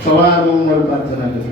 সবার মঙ্গল প্রার্থনা করি।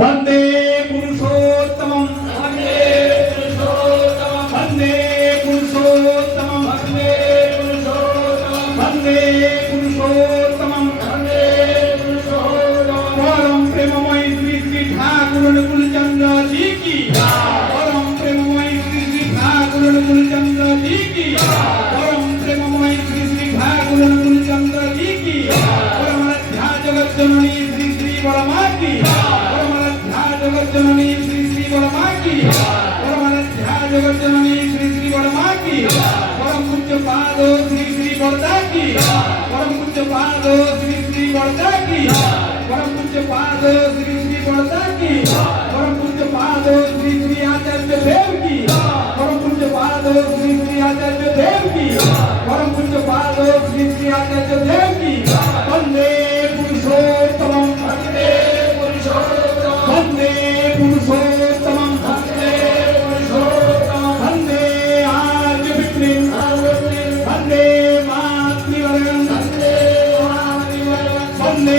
वंदे पुरुषोत्तमं वंदे पुरुषोत्तमं वंदे पुरुषोत्तमं वंदे पुरुषोत्तमं वंदे पुरुषोत्तमं वंदे पुरुषोत्तमं परम प्रेममय श्री श्री ठाकुर कुलचंद्र जी की परम प्रेममय श्री श्री ठाकुर कुलचंद्र जी की परम प्रेममय श्री श्री ठाकुर कुलचंद्र जी की परम अध्यात्म जगत जननी श्री श्री बड़मा की जननी श्री श्री बड़मा की परमाध्या जगत जननी श्री श्री बड़मा की परम पूज्य पादो श्री श्री बड़दा की परम पूज्य पादो श्री श्री बड़दा की परम पूज्य पादो श्री श्री बड़दा की परम पूज्य पादो श्री श्री आचार्य देव की परम पूज्य पादो श्री श्री आचार्य देव की परम पूज्य पादो श्री श्री आचार्य देव की वंदे पुरुषोत्तमं वंदे पुरुषोत्तमं वंदे पुरुषोत्तमं वंदे पुरुषोत्तमं वंदे आर्यविष्णुं वंदे मातृवरं वंदे मातृवरं वंदे